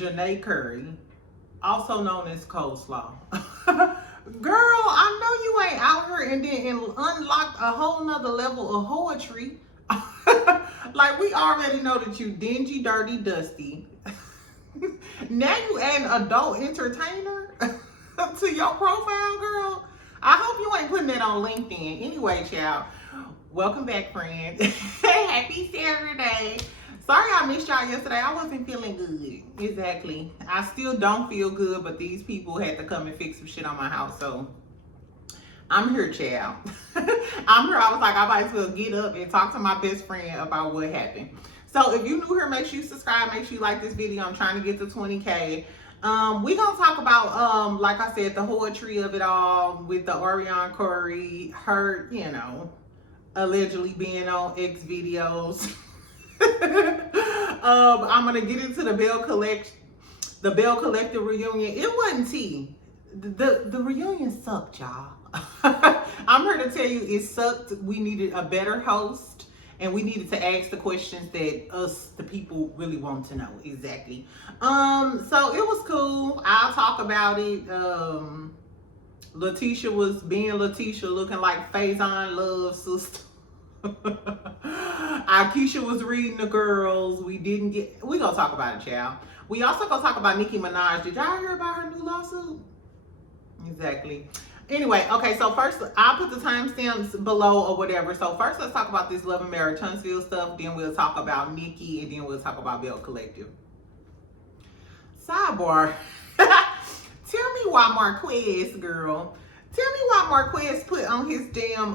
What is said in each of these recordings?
Janae Curry, also known as Coleslaw. Girl, I know you ain't out here and then unlocked a whole nother level of poetry. Like, we already know that you dingy, dirty, dusty. Now you add an adult entertainer to your profile, girl. I hope you ain't putting that on LinkedIn. Anyway, child, welcome back, friend. Happy Saturday. Sorry I missed y'all yesterday. I wasn't feeling good. Exactly. I still don't feel good, but these people had to come and fix some shit on my house, so I'm here, child. I'm here. I was like, I might as well get up and talk to my best friend about what happened. So if you're new here, make sure you subscribe. Make sure you like this video. I'm trying to get to 20K. We're going to talk about, like I said, the poetry of it all with the Arionne Curry, her, you know, allegedly being on X videos. I'm going to get into the Belle Collective reunion. It wasn't tea. The reunion sucked, y'all. I'm here to tell you it sucked. We needed a better host, and we needed to ask the questions that us, the people, really want to know. Exactly. So it was cool. I'll talk about it. Letitia was being Letitia, looking like Faison Love's sister. Akeisha was reading the girls. We gonna talk about it, child. We also gonna talk about Nicki Minaj. Did y'all hear about her new lawsuit? Exactly. Anyway, okay, so first, I'll put the timestamps below or whatever. So first, let's talk about this Love and Marriage Huntsville stuff. Then we'll talk about Nicki, and then we'll talk about Belle Collective. Sidebar. Tell me why Marques, girl. Tell me why Marques put on his damn,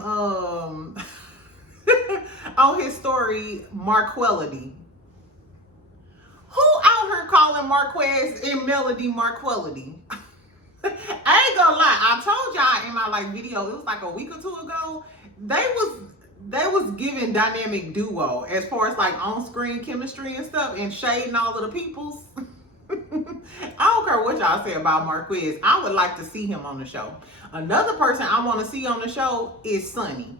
on his story, Marq-elody. Who out here calling Marques and Melody Marq-elody? I ain't gonna lie, I told y'all in my video, it was like a week or two ago, they was giving dynamic duo as far as on-screen chemistry and stuff, and shading all of the peoples. I don't care what y'all say about Marques. I would like to see him on the show. Another person I want to see on the show is Sunni.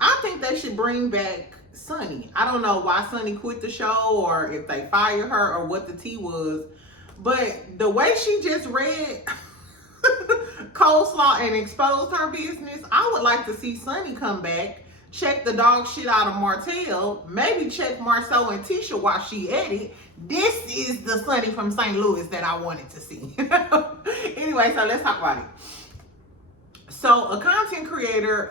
I think they should bring back Sunni. I don't know why Sunni quit the show, or if they fired her, or what the tea was, but the way she just read Coleslaw and exposed her business, I would like to see Sunni come back, check the dog shit out of Martell, maybe check Marceau and Tisha while she at it. This is the Sunni from St. Louis that I wanted to see. Anyway, so let's talk about it. So a content creator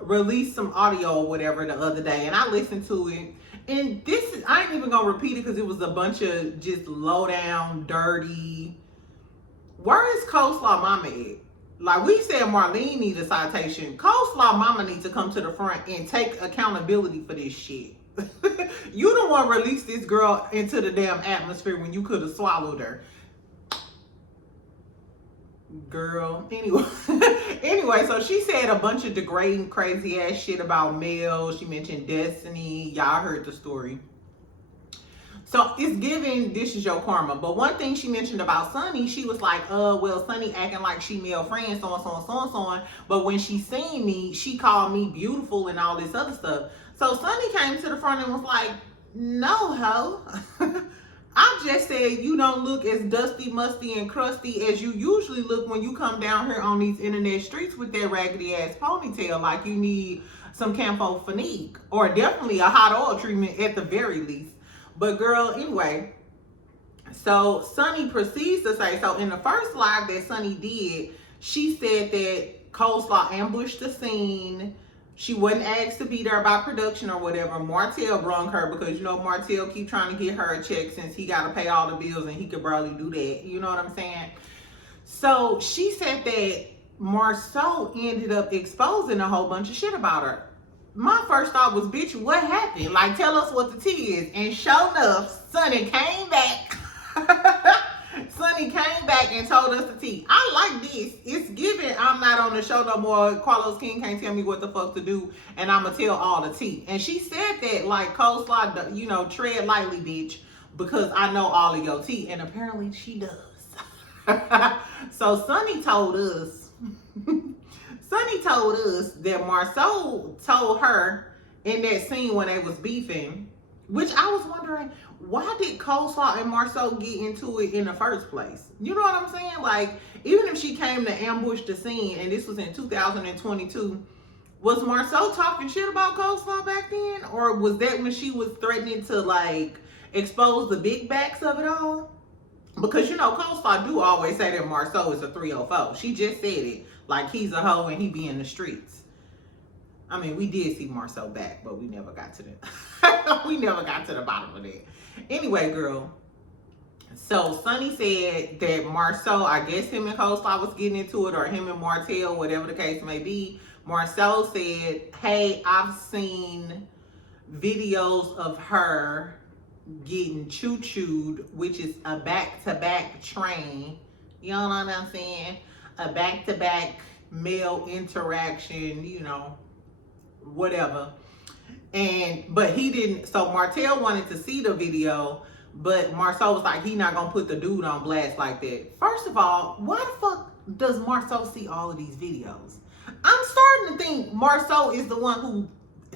released some audio or whatever the other day, and I listened to it. And I ain't even gonna repeat it because it was a bunch of just low down, dirty. Where is Coleslaw Mama at? Like we said, Marlene needs a citation. Coleslaw Mama needs to come to the front and take accountability for this shit. You don't want to release this girl into the damn atmosphere when you could have swallowed her. Girl. Anyway, so she said a bunch of degrading, crazy ass shit about Mel. She mentioned Destiny. Y'all heard the story. So it's giving, this is your karma. But one thing she mentioned about Sunni, she was like, well, Sunni acting like she male friend, so on. But when she seen me, she called me beautiful and all this other stuff. So Sunni came to the front and was like, no, ho. I just said you don't look as dusty, musty, and crusty as you usually look when you come down here on these internet streets with that raggedy ass ponytail, like you need some Campo Fanique, or definitely a hot oil treatment at the very least. But girl, anyway, so Sunni proceeds to say, so in the first live that Sunni did, she said that Coleslaw ambushed the scene. She wasn't asked to be there by production or whatever. Martell brung her because, you know, Martell keep trying to get her a check since he got to pay all the bills and he could barely do that. You know what I'm saying? So she said that Marceau ended up exposing a whole bunch of shit about her. My first thought was, bitch, what happened? Like, tell us what the tea is. And sure enough, Sunni came back. Sunni came back and told us the tea. I like this. It's given I'm not on the show no more. Carlos King can't tell me what the fuck to do, and I'ma tell all the tea. And she said that, like, Coleslaw, you know, tread lightly, bitch, because I know all of your tea. And apparently she does. So Sunni told us... Sunni told us that Marceau told her in that scene when they was beefing, which I was wondering, why did Coleslaw and Marceau get into it in the first place? You know what I'm saying? Like, even if she came to ambush the scene, and this was in 2022, was Marceau talking shit about Coleslaw back then? Or was that when she was threatening to, like, expose the big backs of it all? Because, you know, Coleslaw do always say that Marceau is a 304. She just said it. Like, he's a hoe and he be in the streets. I mean, we did see Marceau back, but we never got to that. We never got to the bottom of that. Anyway, girl. So, Sunni said that Marceau, I guess him and Coleslaw was getting into it, or him and Martell, whatever the case may be. Marceau said, hey, I've seen videos of her getting choo-chooed, which is a back-to-back train. You know what I'm saying? A back-to-back male interaction, you know, whatever. But he didn't. So Martell wanted to see the video, but Marceau was like, he not gonna put the dude on blast like that. First of all, why the fuck does Marceau see all of these videos? I'm starting to think Marceau is the one who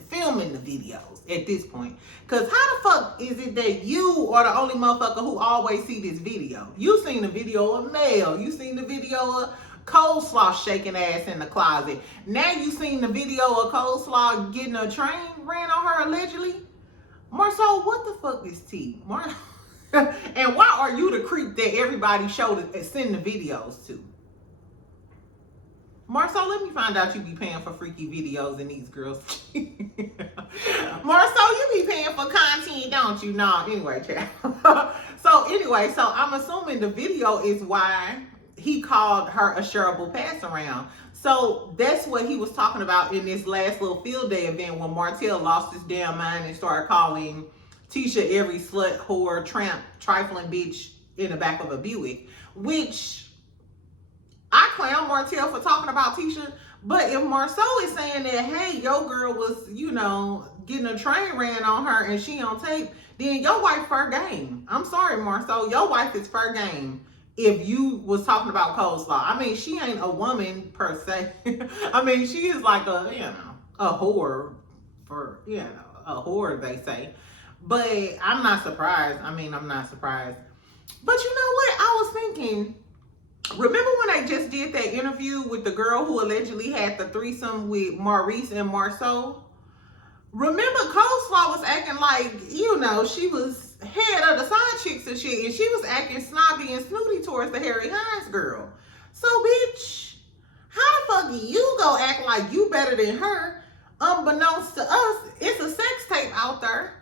filming the videos at this point. Because how the fuck is it that you are the only motherfucker who always see this video? You seen the video of Belle. You seen the video of Coleslaw shaking ass in the closet. Now you seen the video of Coleslaw getting a train ran on her allegedly. Marceau, what the fuck is tea? And why are you the creep that everybody send the videos to? Marceau, let me find out you be paying for freaky videos in these girls. Marceau, you be paying for content, don't you? No, anyway, child. So I'm assuming the video is why he called her a shareable pass around. So that's what he was talking about in this last little field day event when Martell lost his damn mind and started calling Tisha every slut, whore, tramp, trifling bitch in the back of a Buick, which I clown Martell for talking about Tisha. But if Marceau is saying that, hey, your girl was, you know, getting a train ran on her and she on tape, then your wife fair game. I'm sorry, Marceau. Your wife is fair game if you was talking about Coleslaw. I mean, she ain't a woman per se. I mean, she is like a, you know, a whore for, you know, a whore, they say. But I'm not surprised. I'm not surprised. But you know what? I was thinking, remember when I just did that interview with the girl who allegedly had the threesome with Maurice and Marceau? Remember Coleslaw was acting like, you know, she was head of the side chicks and shit, and she was acting snobby and snooty towards the Harry Hines girl. So, bitch, how the fuck do you go act like you better than her? Unbeknownst to us, it's a sex tape out there.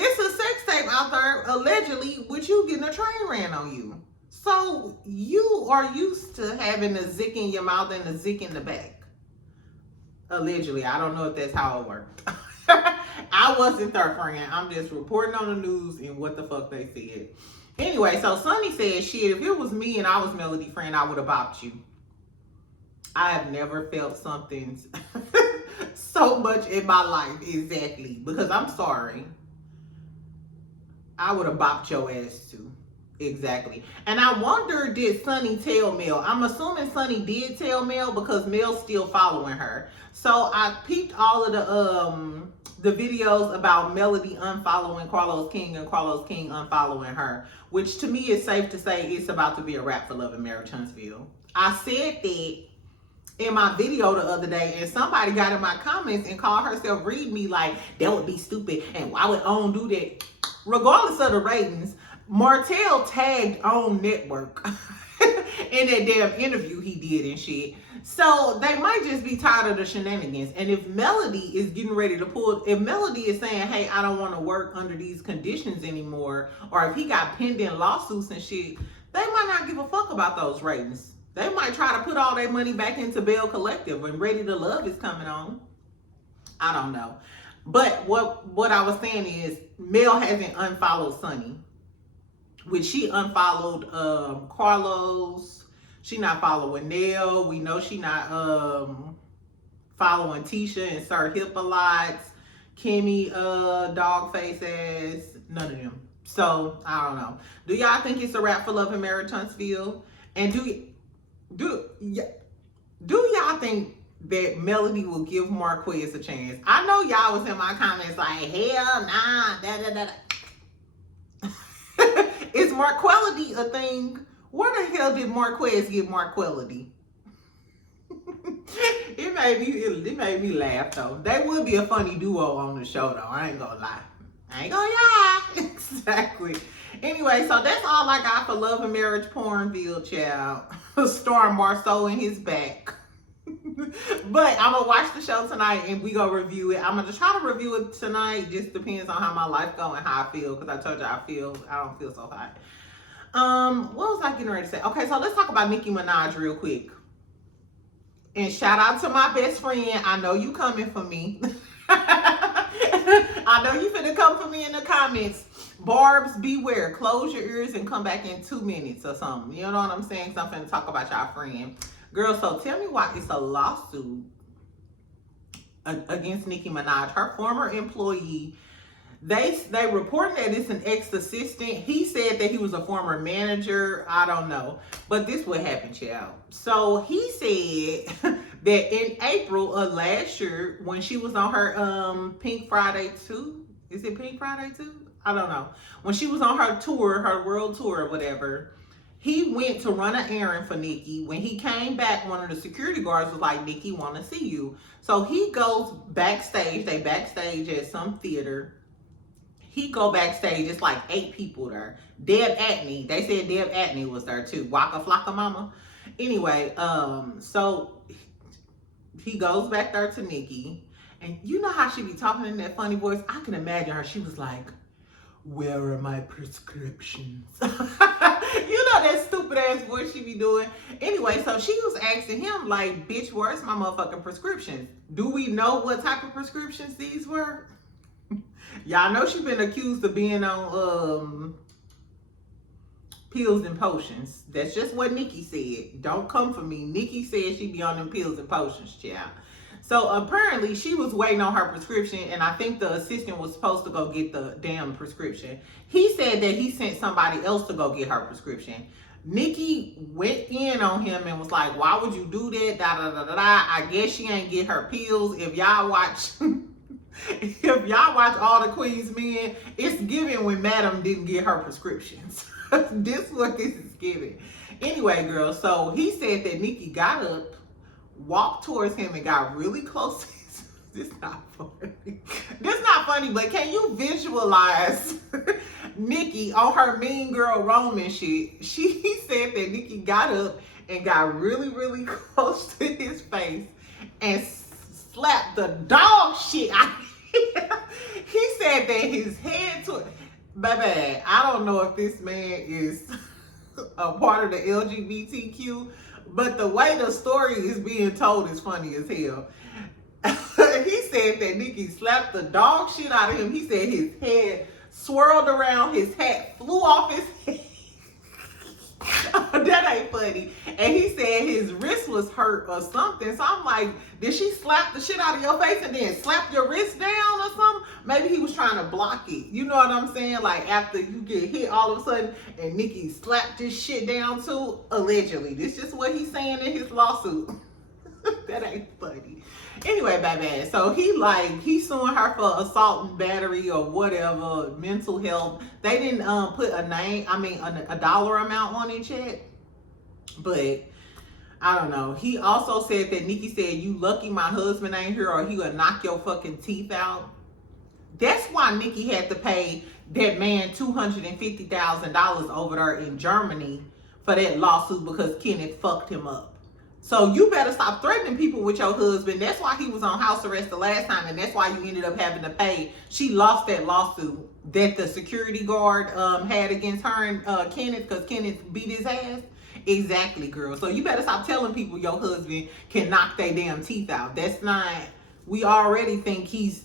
It's a sex tape out there, allegedly, with you getting a train ran on you. So you are used to having a zick in your mouth and a zick in the back. Allegedly. I don't know if that's how it worked. I wasn't their friend. I'm just reporting on the news and what the fuck they said. Anyway, so Sunni said, shit, if it was me and I was Melody friend, I would have bopped you. I have never felt something so much in my life, exactly. Because I'm sorry. I would have bopped your ass too. Exactly. And I wonder, did Sunni tell Mel? I'm assuming Sunni did tell Mel because Mel's still following her. So I peeped all of the videos about Melody unfollowing Carlos King and Carlos King unfollowing her, which to me is safe to say it's about to be a wrap for Love and Marriage Huntsville. I said that in my video the other day, and somebody got in my comments and called herself read me like, that would be stupid, and why would OWN do that? Regardless of the ratings, Martell tagged OWN Network in that damn interview he did and shit. So they might just be tired of the shenanigans. And if Melody is getting ready to pull, if Melody is saying, hey, I don't want to work under these conditions anymore, or if he got pending lawsuits and shit, they might not give a fuck about those ratings. They might try to put all their money back into Belle Collective when Ready to Love is coming on. I don't know. But what I was saying is Mel hasn't unfollowed Sunni, which she unfollowed Carlos. She not following Nell. We know she not following Tisha and Sir Hip-a-Lots, Kimmy, dog face ass, none of them. So I don't know. Do y'all think it's a wrap for Love and Marriage Huntsville? And do y'all think that Melody will give Marques a chance? I know y'all was in my comments like, hell nah, da da da da. Marq-elody a thing? Where the hell did Marques get Marq-elody? It made me laugh though. They would be a funny duo on the show though. I ain't gonna lie. Exactly. Anyway, so that's all I got for Love and Marriage Pornville, child. Starring Marceau in his back. But I'm gonna watch the show tonight and we gonna review it. I'm gonna try to review it tonight. Just depends on how my life go and how I feel. Cause I told you I don't feel so hot. What was I getting ready to say? Okay, so let's talk about Nicki Minaj real quick. And shout out to my best friend. I know you coming for me. I know you finna come for me in the comments. Barbs, beware. Close your ears and come back in 2 minutes or something. You know what I'm saying? So I'm finna talk about y'all friend. Girl, so tell me why it's a lawsuit against Nicki Minaj. Her former employee, they reported that it's an ex-assistant. He said that he was a former manager. I don't know. But this what happened, child. So he said that in April of last year, when she was on her Pink Friday 2, is it Pink Friday 2? I don't know. When she was on her tour, her world tour or whatever, he went to run an errand for Nicki. When he came back, one of the security guards was like, Nicki want to see you. So he goes backstage. They backstage at some theater. He go backstage. It's like 8 people there. Deb Atney. They said Deb Atney was there too. Waka Flocka Mama. Anyway, so he goes back there to Nicki. And you know how she be talking in that funny voice? I can imagine her. She was like, where are my prescriptions? You know that stupid ass voice she be doing. Anyway, so she was asking him like, bitch, where's my motherfucking prescriptions? Do we know what type of prescriptions these were? Y'all know she been accused of being on pills and potions. That's just what Nicki said. Don't come for me. Nicki said she be on them pills and potions, child. So apparently she was waiting on her prescription, and I think the assistant was supposed to go get the damn prescription. He said that he sent somebody else to go get her prescription. Nicki went in on him and was like, why would you do that? Da da da da da. I guess she ain't get her pills. If y'all watch All the Queen's Men, it's giving when Madam didn't get her prescriptions. This is what this is giving. Anyway, girl, so he said that Nicki got up, walked towards him and got really close to his. This not funny. This not funny, but can you visualize Nicki on her Mean Girl Roman shit? He said that Nicki got up and got really, really close to his face and slapped the dog shit out of him. He said that his head to baby, I don't know if this man is a part of the LGBTQ, but the way the story is being told is funny as hell. He said that Nicki slapped the dog shit out of him. He said his head swirled around, his hat flew off his head. That ain't funny. And he said his wrist was hurt or something. So I'm like, did she slap the shit out of your face and then slap your wrist down or something? Maybe he was trying to block it. You know what I'm saying? Like after you get hit all of a sudden and Nicki slapped this shit down too, allegedly. This is what he's saying in his lawsuit. That ain't funny. Anyway, baby, so he's suing her for assault and battery or whatever, mental health. They didn't put a dollar amount on it yet, but I don't know. He also said that Nicki said, you lucky my husband ain't here or he would knock your fucking teeth out. That's why Nicki had to pay that man $250,000 over there in Germany for that lawsuit because Kenneth fucked him up. So you better stop threatening people with your husband. That's why he was on house arrest the last time, and that's why you ended up having to pay. She lost that lawsuit that the security guard had against her and Kenneth because Kenneth beat his ass. Exactly, girl. So you better stop telling people your husband can knock their damn teeth out. That's not, we already think he's,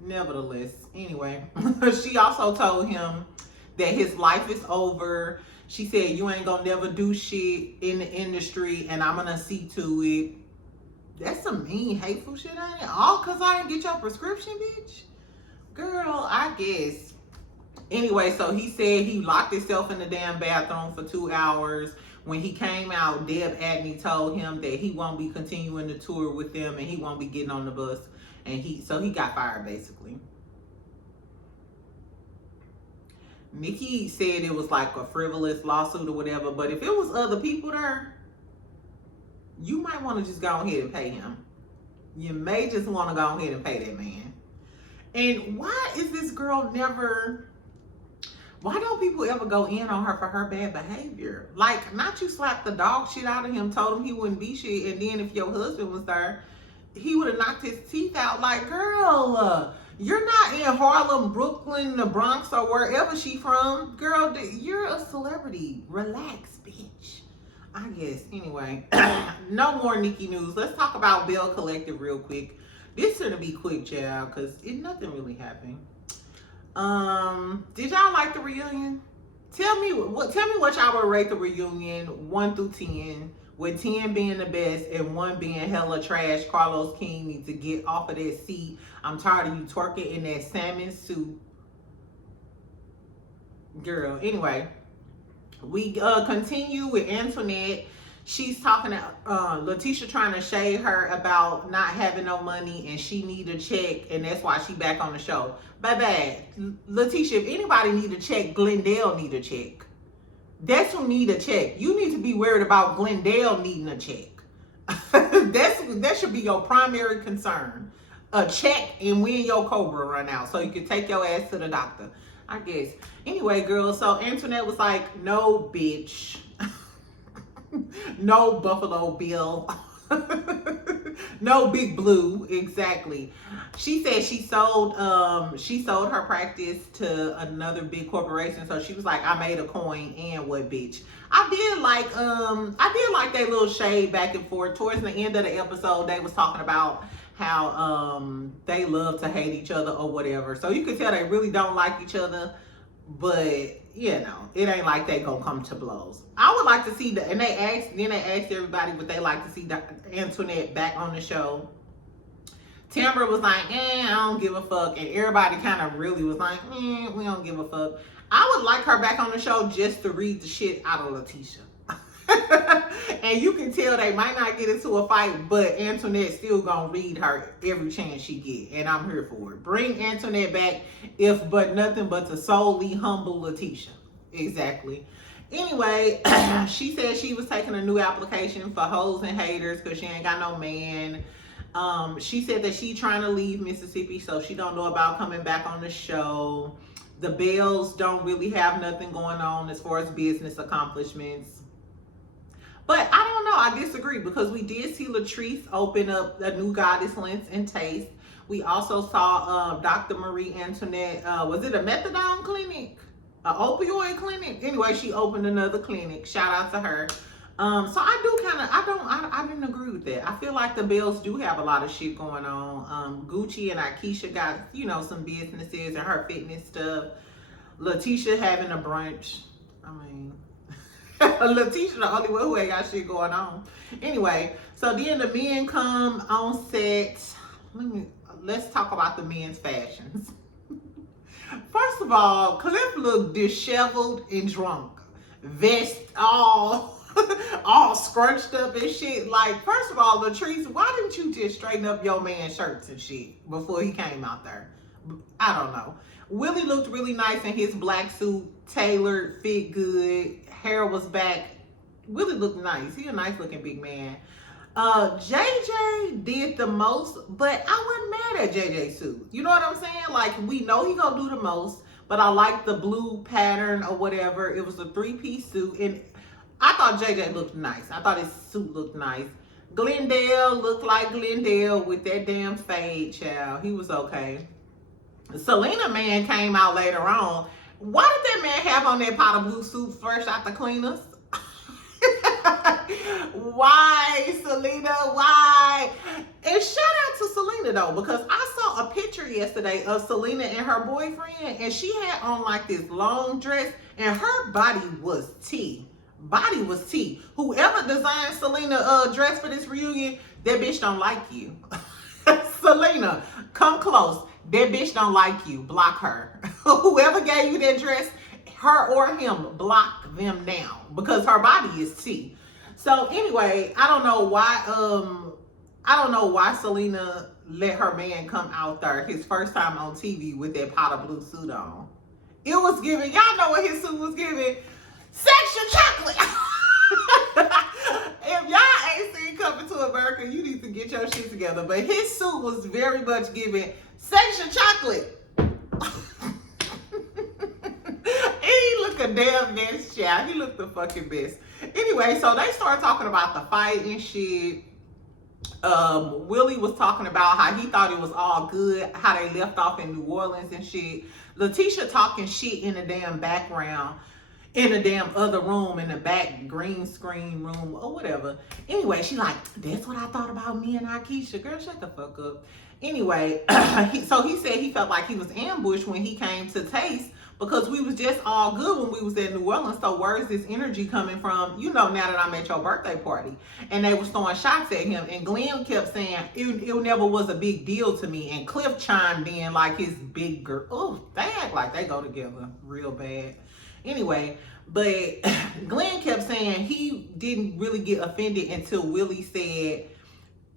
nevertheless. Anyway, she also told him that his life is over. She said, you ain't gonna never do shit in the industry and I'm gonna see to it. That's some mean, hateful shit, ain't it? All because I didn't get your prescription, bitch? Girl, I guess. Anyway, so he said he locked himself in the damn bathroom for 2 hours. When he came out, Deb Atney told him that he won't be continuing the tour with them and he won't be getting on the bus. And so he got fired, basically. Nicki said it was like a frivolous lawsuit or whatever, but if it was other people there, you might want to just go ahead and pay him. You may just want to go ahead and pay that man. And why is this girl never... Why don't people ever go in on her for her bad behavior? Like, not you slapped the dog shit out of him, told him he wouldn't be shit, and then if your husband was there, he would have knocked his teeth out. Like, girl, you're not in Harlem, Brooklyn, the Bronx, or wherever she from. Girl, you're a celebrity. Relax, bitch. I guess. Anyway, no more Nicki news. Let's talk about Belle Collective real quick. This gonna be quick, child, because nothing really happened. Did y'all like the reunion? Tell me what y'all would rate the reunion 1 through 10, with 10 being the best and 1 being hella trash. Carlos King needs to get off of that seat. I'm tired of you twerking in that salmon suit. Girl, anyway, we continue with Antoinette. She's talking to Letitia, trying to shade her about not having no money and she need a check, and that's why she back on the show. Baby, Letitia, if anybody need a check, Glendale need a check. That's who need a check. You need to be worried about Glendale needing a check. That should be your primary concern. A check and when your Cobra run out so you can take your ass to the doctor, I guess. Anyway, girls, so Antoinette was like, no, bitch. No Buffalo Bill. No Big Blue. Exactly. She said she sold her practice to another big corporation. So she was like, I made a coin and what, bitch. I did like that little shade back and forth. Towards the end of the episode, they was talking about how they love to hate each other or whatever. So you could tell they really don't like each other, but you know, it ain't like they gonna come to blows. I would like to see and they asked everybody would they like to see Antoinette back on the show. Tamara was like, I don't give a fuck, and everybody kind of really was like, we don't give a fuck. I would like her back on the show just to read the shit out of Letitia. And you can tell they might not get into a fight, but Antoinette still gonna read her every chance she get, and I'm here for it. Bring Antoinette back, if but nothing but to solely humble Letitia. Exactly. Anyway, she said she was taking a new application for hoes and haters because she ain't got no man. She said that she trying to leave Mississippi, so she don't know about coming back on the show. The Bells don't really have nothing going on as far as business accomplishments. But I don't know. I disagree because we did see Latrice open up a new Goddess Lens and Taste. We also saw Dr. Marie Antoinette. Was it a methadone clinic? An opioid clinic? Anyway, she opened another clinic. Shout out to her. So I didn't agree with that. I feel like the Bells do have a lot of shit going on. Gucci and Akeisha got, some businesses and her fitness stuff. Letitia having a brunch. I mean, Letitia the only one who ain't got shit going on. Anyway, so then the men come on set. Let's talk about the men's fashions. First of all, Cliff looked disheveled and drunk. Vest all scrunched up and shit. Like, first of all, Latrice, why didn't you just straighten up your man's shirts and shit before he came out there? I don't know. Willie looked really nice in his black suit, tailored, fit good, hair was back. Willie looked nice. He a nice looking big man. JJ did the most, but I wasn't mad at JJ's suit. You know what I'm saying? Like, we know he gonna do the most, but I like the blue pattern or whatever. It was a 3-piece suit, and I thought JJ looked nice. I thought his suit looked nice. Glendale looked like Glendale with that damn fade, child. He was okay. Selena man came out later on. Why did that man have on that pot of blue suit fresh out the cleaners? Why, Selena? Why? And shout out to Selena though, because I saw a picture yesterday of Selena and her boyfriend, and she had on like this long dress, and her body was tea. Body was tea. Whoever designed Selena dress for this reunion, that bitch don't like you. Selena, come close. That bitch don't like you. Block her. Whoever gave you that dress, her or him, block them now because her body is tea. So anyway, I don't know why Selena let her man come out there his first time on TV with that pot of blue suit on. It was giving, y'all know what his suit was giving? Sexual chocolate. If y'all ain't seen Coming to America, you need to get your shit together. But his suit was very much giving sexual chocolate. He looked a damn mess, child. He looked the fucking best. Anyway, so they started talking about the fight and shit. Willie was talking about how he thought it was all good, how they left off in New Orleans and shit. Letitia talking shit in the damn background, in the damn other room, in the back green screen room or whatever. Anyway, she like, that's what I thought about me and Akeisha. Girl, shut the fuck up. Anyway, so he said he felt like he was ambushed when he came to Taste because we was just all good when we was in New Orleans. So where is this energy coming from? You know, now that I'm at your birthday party. And they was throwing shots at him. And Glenn kept saying, it never was a big deal to me. And Cliff chimed in like his big girl. Oh, they act like they go together real bad. Anyway, but Glenn kept saying he didn't really get offended until Willie said,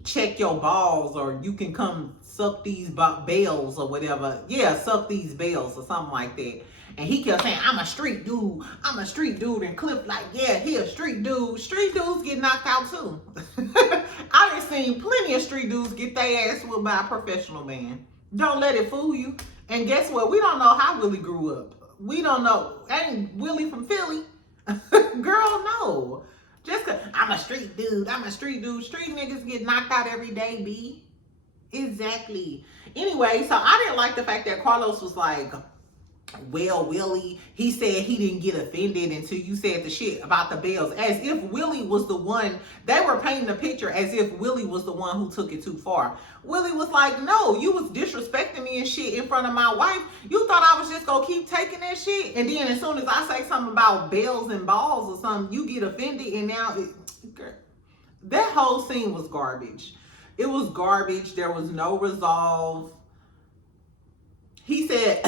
check your balls, or you can come suck these bells or whatever. Yeah, suck these bells or something like that. And he kept saying, I'm a street dude. I'm a street dude. And Cliff like, yeah, he a street dude. Street dudes get knocked out too. I done seen plenty of street dudes get their ass whipped by a professional man. Don't let it fool you. And guess what? We don't know how Willie grew up. We don't know. Ain't Willie from Philly? Girl, no. Just cause I'm a street dude. I'm a street dude. Street niggas get knocked out every day, B. Exactly. Anyway, so I didn't like the fact that Carlos was like, well, Willie, he said he didn't get offended until you said the shit about the bells. As if Willie was the one, they were painting the picture as if Willie was the one who took it too far. Willie was like, no, you was disrespecting me and shit in front of my wife. You thought I was just gonna keep taking that shit? And then as soon as I say something about bells and balls or something, you get offended. And now, that whole scene was garbage. It was garbage. There was no resolve. He said,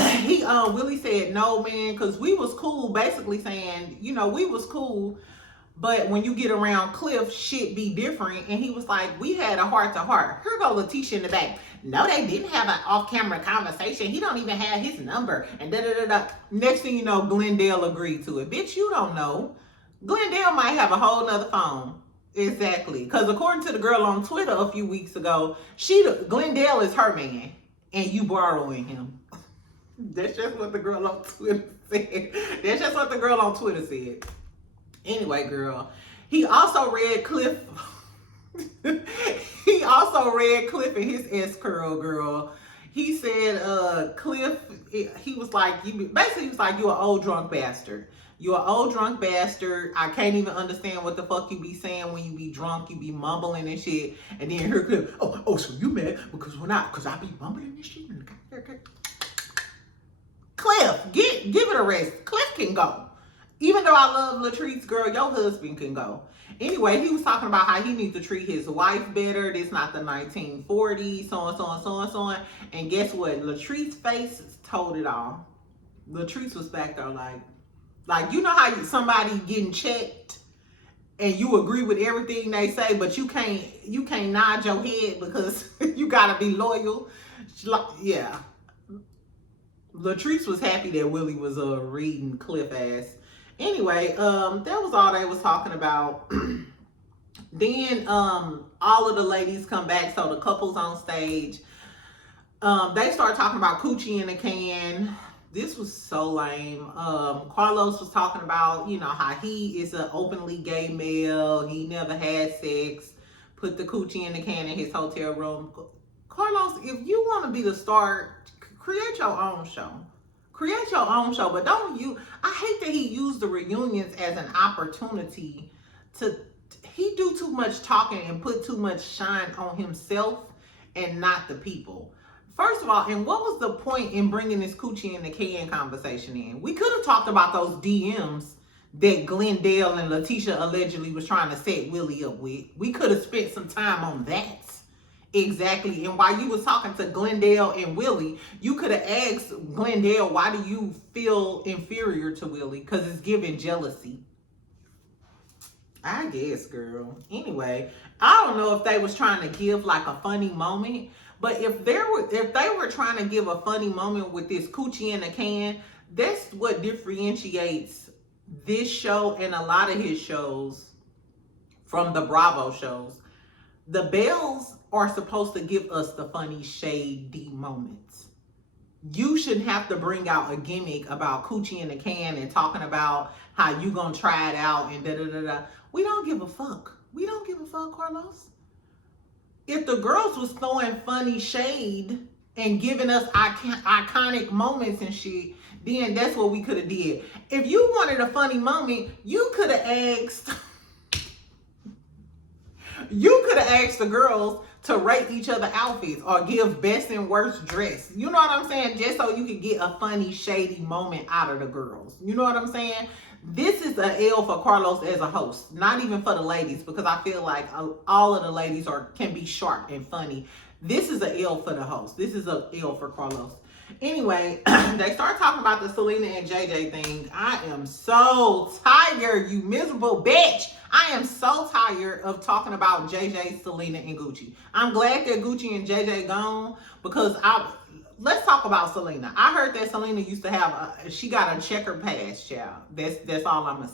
Willie said, no, man, because we was cool, basically saying, you know, we was cool, but when you get around Cliff, shit be different. And he was like, we had a heart-to-heart. Here go Letitia in the back. No, they didn't have an off-camera conversation. He don't even have his number. And da-da-da-da. Next thing you know, Glendale agreed to it. Bitch, you don't know. Glendale might have a whole nother phone. Exactly. Because according to the girl on Twitter a few weeks ago, Glendale is her man. And you borrowing him. That's just what the girl on Twitter said. That's just what the girl on Twitter said. Anyway, girl. He also read Cliff. He also read Cliff and his S-curl, girl. He said, Cliff, he was like, basically he was like, you're an old drunk bastard. You're an old drunk bastard. I can't even understand what the fuck you be saying when you be drunk. You be mumbling and shit. And then here Cliff, oh, so you mad because I be mumbling and shit. Cliff, give it a rest. Cliff can go. Even though I love Latrice, girl, your husband can go. Anyway, he was talking about how he needs to treat his wife better. This not the 1940s, so and so and so and so on. And guess what? Latrice's face told it all. Latrice was back there like you know how somebody getting checked and you agree with everything they say, but you can't nod your head because you gotta be loyal. Yeah. Latrice was happy that Willie was reading Cliff ass. Anyway, that was all they was talking about. Then all of the ladies come back, so the couples on stage. They start talking about coochie in a can. This was so lame. Carlos was talking about, you know, how he is an openly gay male. He never had sex. Put the coochie in the can in his hotel room. Carlos, if you want to be the star, create your own show. Create your own show, but don't you, I hate that he used the reunions as an opportunity he do too much talking and put too much shine on himself and not the people. First of all, and what was the point in bringing this coochie in the can conversation in? We could have talked about those DMs that Glendale and Letitia allegedly was trying to set Willie up with. We could have spent some time on that. Exactly. And while you was talking to Glendale and Willie, you could have asked Glendale, why do you feel inferior to Willie? Because it's giving jealousy. I guess, girl. Anyway, I don't know if they was trying to give like a funny moment, but if they were trying to give a funny moment with this coochie in a can, That's what differentiates this show and a lot of his shows from the Bravo shows. The Bells are supposed to give us the funny, shady moments. You shouldn't have to bring out a gimmick about coochie in a can and talking about how you gonna try it out and da-da-da-da. We don't give a fuck. We don't give a fuck, Carlos. If the girls was throwing funny shade and giving us iconic moments and shit, then that's what we could have did. If you wanted a funny moment, you could have asked the girls to rate each other outfits or give best and worst dress. You know what I'm saying? Just so you could get a funny, shady moment out of the girls. You know what I'm saying? This is an L for Carlos as a host. Not even for the ladies, because I feel like all of the ladies can be sharp and funny. This is an L for the host. This is an L for Carlos. Anyway, they start talking about the Selena and JJ thing. I am so tired, you miserable bitch. I am so tired of talking about JJ, Selena, and Gucci. I'm glad that Gucci and JJ gone, because let's talk about Selena. I heard that Selena used to have she got a checker pass, child. That's all I'm gonna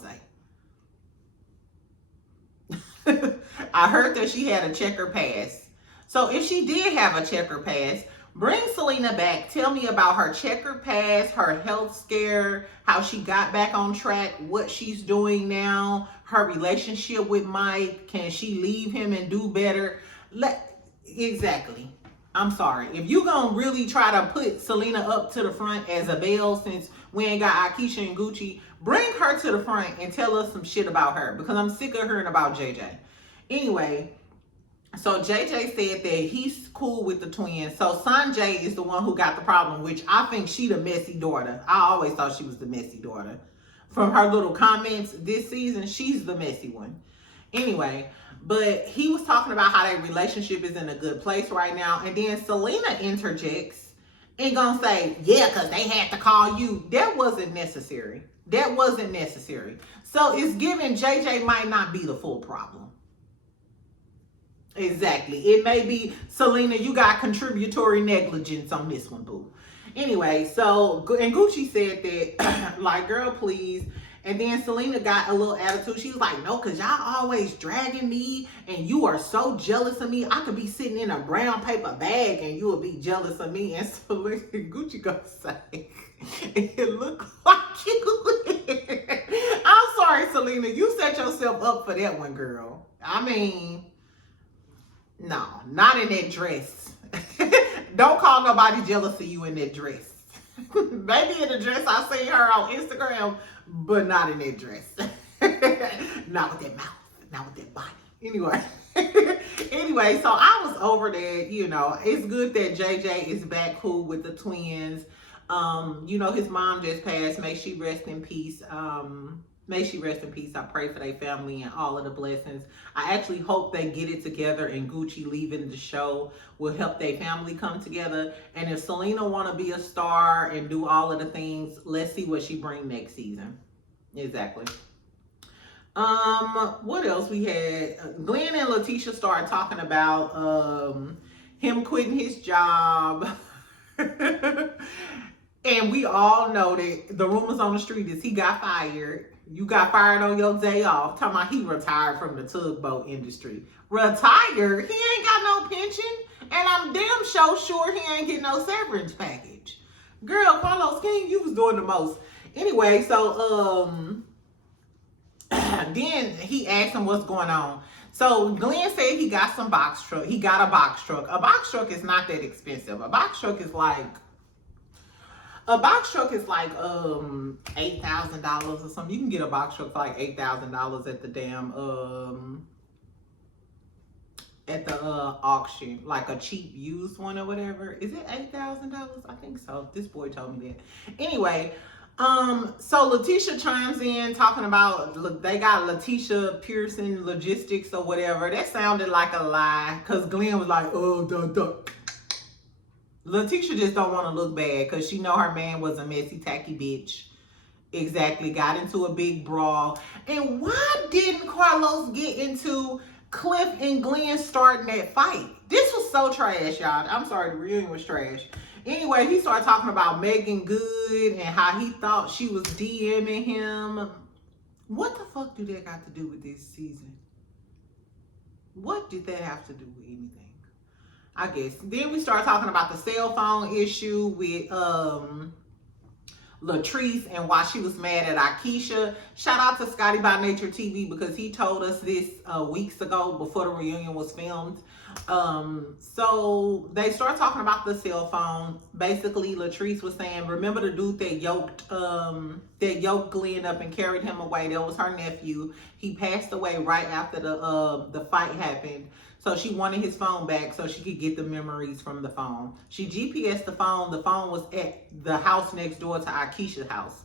say. I heard that she had a checker pass. So if she did have a checker pass, bring Selena back. Tell me about her checker pass, her health scare, how she got back on track, what she's doing now, her relationship with Mike. Can she leave him and do better? Exactly. I'm sorry. If you gonna really try to put Selena up to the front as a Belle, since we ain't got Akeisha and Gucci, bring her to the front and tell us some shit about her, because I'm sick of hearing about JJ. Anyway, so JJ said that he's cool with the twins. So Sanjay is the one who got the problem, which I think she the messy daughter. I always thought she was the messy daughter. From her little comments this season, she's the messy one. Anyway, but he was talking about how their relationship is in a good place right now. And then Selena interjects and gonna say, yeah, because they had to call you. That wasn't necessary. That wasn't necessary. So it's given JJ might not be the full problem. Exactly. It may be, Selena, you got contributory negligence on this one, boo. Anyway, so, and Gucci said that, like, girl, please. And then Selena got a little attitude. She was like, no, because y'all always dragging me and you are so jealous of me. I could be sitting in a brown paper bag and you would be jealous of me. And Selena, Gucci gonna say, it look like you. I'm sorry, Selena. You set yourself up for that one, girl. I mean, no, not in that dress. Don't call nobody jealous of you in that dress. Maybe in the dress I seen her on Instagram, but not in that dress. Not with that mouth, not with that body. Anyway, so I was over that. You know, it's good that JJ is back cool with the twins. You know, his mom just passed. May she rest in peace. May she rest in peace. I pray for their family and all of the blessings. I actually hope they get it together, and Gucci leaving the show will help their family come together. And if Selena want to be a star and do all of the things, let's see what she bring next season. Exactly. What else we had? Glenn and Letitia started talking about him quitting his job. And we all know that the rumors on the street is he got fired. You got fired on your day off. Talking about he retired from the tugboat industry. Retired? He ain't got no pension. And I'm damn sure he ain't getting no severance package. Girl, Carlos King, you was doing the most. Anyway, so then he asked him what's going on. So Glenn said he got some box truck. He got a box truck. A box truck is not that expensive. A box truck is like $8,000 or something. You can get a box truck for like $8,000 at the damn auction, like a cheap used one or whatever. Is it $8,000? I think so. This boy told me that. Anyway, so Letitia chimes in talking about, look, they got Letitia Pearson Logistics or whatever. That sounded like a lie, because Glenn was like, oh, duh. Letitia just don't want to look bad because she know her man was a messy, tacky bitch. Exactly. Got into a big brawl. And why didn't Carlos get into Cliff and Glenn starting that fight? This was so trash, y'all. I'm sorry, the reunion was trash. Anyway, he started talking about Megan Good and how he thought she was DMing him. What the fuck do that got to do with this season? What did that have to do with anything? I guess. Then we started talking about the cell phone issue with Latrice and why she was mad at Akeisha. Shout out to Scotty by Nature TV because he told us this weeks ago before the reunion was filmed. So they started talking about the cell phone. Basically, Latrice was saying, remember the dude that yoked Glenn up and carried him away? That was her nephew. He passed away right after the fight happened. So she wanted his phone back so she could get the memories from the phone. She GPSed the phone. The phone was at the house next door to Akeisha's house.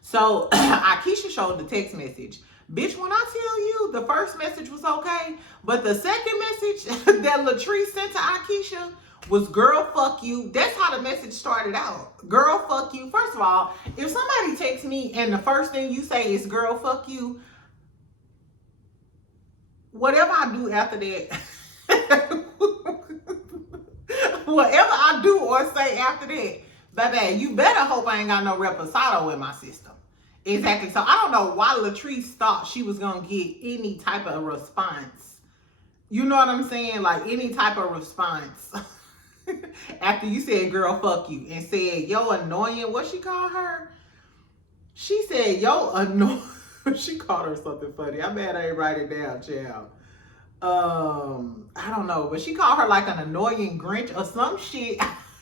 So Akeisha showed the text message. Bitch, when I tell you the first message was okay, but the second message that Latrice sent to Akeisha was girl, fuck you. That's how the message started out. Girl, fuck you. First of all, if somebody texts me and the first thing you say is girl, fuck you, whatever I do after that, whatever I do or say after that, baby, you better hope I ain't got no reposado in my system. Exactly. So I don't know why Latrice thought she was going to get any type of response. You know what I'm saying? Like any type of response after you said, girl, fuck you, and said, yo, annoying. What she called her? She said, yo, annoying. She called her something funny. I'm mad I ain't write it down, child. I don't know, but she called her like an annoying Grinch or some shit.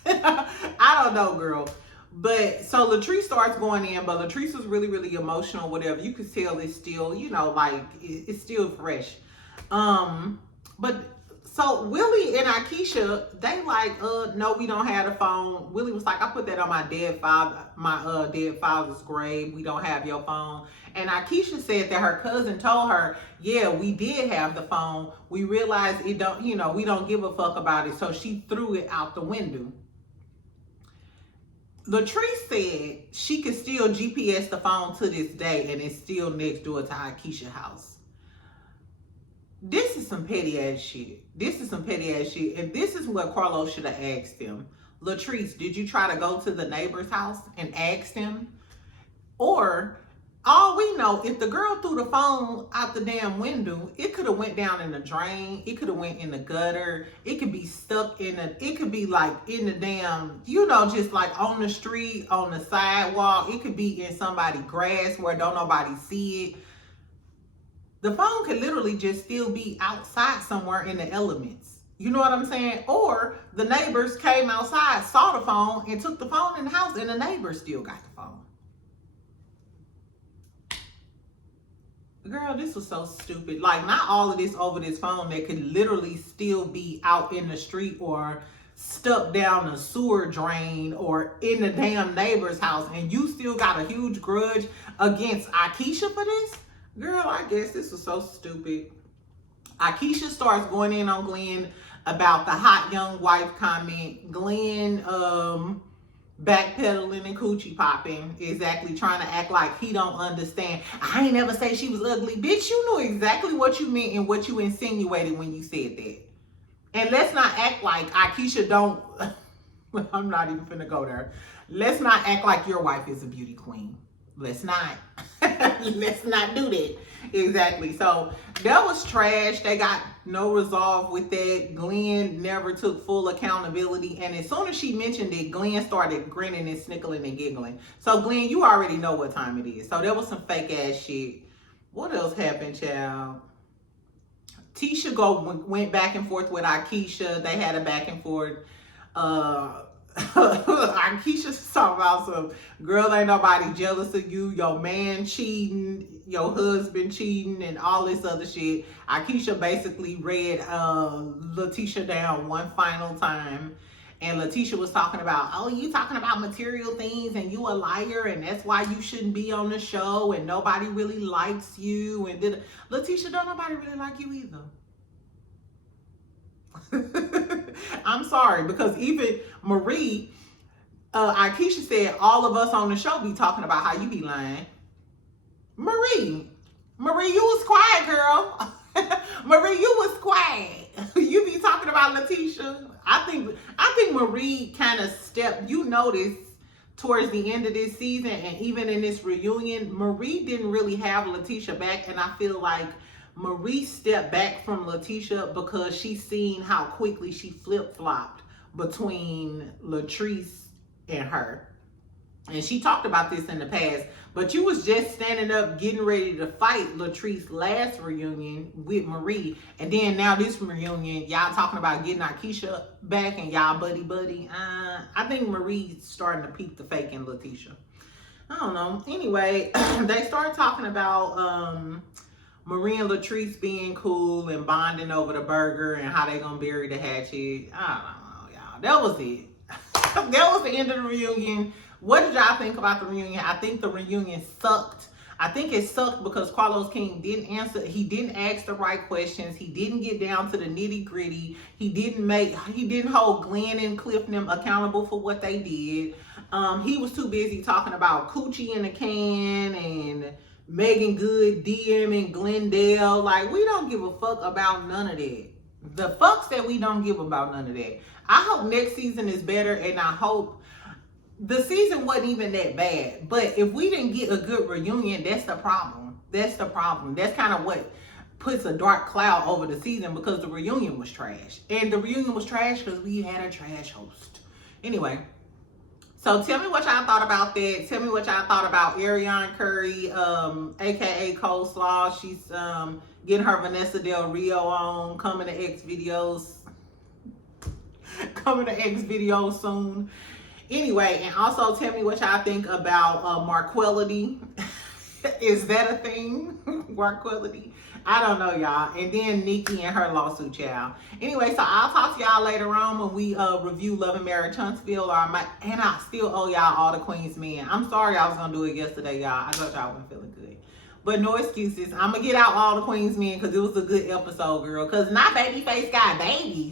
I don't know, girl. But so Latrice starts going in, but Latrice was really, really emotional, whatever. You could tell it's still, you know, like it's still fresh. But so Willie and Akeisha, they like, no, we don't have the phone. Willie was like, I put that on my dead father's grave. We don't have your phone. And Akeisha said that her cousin told her, yeah, we did have the phone. We realized it don't, you know, we don't give a fuck about it. So she threw it out the window. Latrice said she could still GPS the phone to this day and it's still next door to Akeisha's house. This is some petty ass shit. This is some petty ass shit. And this is what Carlos should have asked them. Latrice, did you try to go to the neighbor's house and ask them? Or, all we know, if the girl threw the phone out the damn window, it could have went down in the drain. It could have went in the gutter. It could be stuck in it could be like in the damn, you know, just like on the street, on the sidewalk. It could be in somebody's grass where don't nobody see it. The phone could literally just still be outside somewhere in the elements. You know what I'm saying? Or the neighbors came outside, saw the phone, and took the phone in the house, and the neighbors still got the phone. Girl, this was so stupid. Like, not all of this over this phone that could literally still be out in the street or stuck down a sewer drain or in the damn neighbor's house, and you still got a huge grudge against Akeisha for this? Girl, I guess this was so stupid. Akeisha starts going in on Glenn about the hot young wife comment. Glenn backpedaling and coochie popping, exactly, trying to act like he don't understand. I ain't never say she was ugly. Bitch, you knew exactly what you meant and what you insinuated when you said that. And let's not act like Akeisha don't, I'm not even finna go there. Let's not act like your wife is a beauty queen. Let's not. Let's not do that. Exactly. So that was trash. They got no resolve with that. Glenn never took full accountability. And as soon as she mentioned it, Glenn started grinning and snickling and giggling. So Glenn, you already know what time it is. So there was some fake ass shit. What else happened, child? Tisha went back and forth with Akeisha. They had a back and forth. Akeisha talking about some, girl, ain't nobody jealous of you, your man cheating, your husband cheating, and all this other shit. Akeisha basically read Letitia down one final time, and Letitia was talking about, oh, you talking about material things, and you a liar, and that's why you shouldn't be on the show, and nobody really likes you, and Letitia, don't nobody really like you either. I'm sorry, because even Marie, Akeisha said all of us on the show be talking about how you be lying. Marie, you was quiet, girl. Marie, you was quiet. you be talking about Letitia. I think Marie kind of stepped. You notice towards the end of this season and even in this reunion, Marie didn't really have Letitia back, and I feel like Marie stepped back from Letitia because she seen how quickly she flip-flopped between Latrice and her. And she talked about this in the past, but you was just standing up getting ready to fight Latrice last reunion with Marie, and then now this reunion, y'all talking about getting Keisha back and y'all buddy. I think Marie's starting to peep the fake in Letitia. I don't know. Anyway, they started talking about Marie and Latrice being cool and bonding over the burger and how they gonna bury the hatchet. I don't know, y'all. That was it. That was the end of the reunion. What did y'all think about the reunion? I think the reunion sucked. I think it sucked because Carlos King didn't answer. He didn't ask the right questions. He didn't get down to the nitty gritty. He didn't hold Glenn and Cliff and them accountable for what they did. He was too busy talking about coochie in a can and Megan Good DMing Glendale. Like, we don't give a fuck about none of that. The fucks that we don't give about none of that. I hope next season is better, and I hope the season wasn't even that bad. But if we didn't get a good reunion, that's the problem. That's the problem. That's kind of what puts a dark cloud over the season, because the reunion was trash. And the reunion was trash because we had a trash host. Anyway, so tell me what y'all thought about that. Tell me what y'all thought about Arionne Curry, aka Coleslaw. She's getting her Vanessa Del Rio on, coming to X videos. Coming to X videos soon. Anyway, and also tell me what y'all think about Marq-elody. Is that a thing? Marq-elody? I don't know, y'all. And then Nicki and her lawsuit, y'all. Anyway, so I'll talk to y'all later on when we review Love and Marriage Huntsville. And I still owe y'all all the Queen's Men. I'm sorry I was going to do it yesterday, y'all. I thought y'all wasn't feeling good. But no excuses. I'm going to get out all the Queen's Men because it was a good episode, girl. Because not Babyface got babies.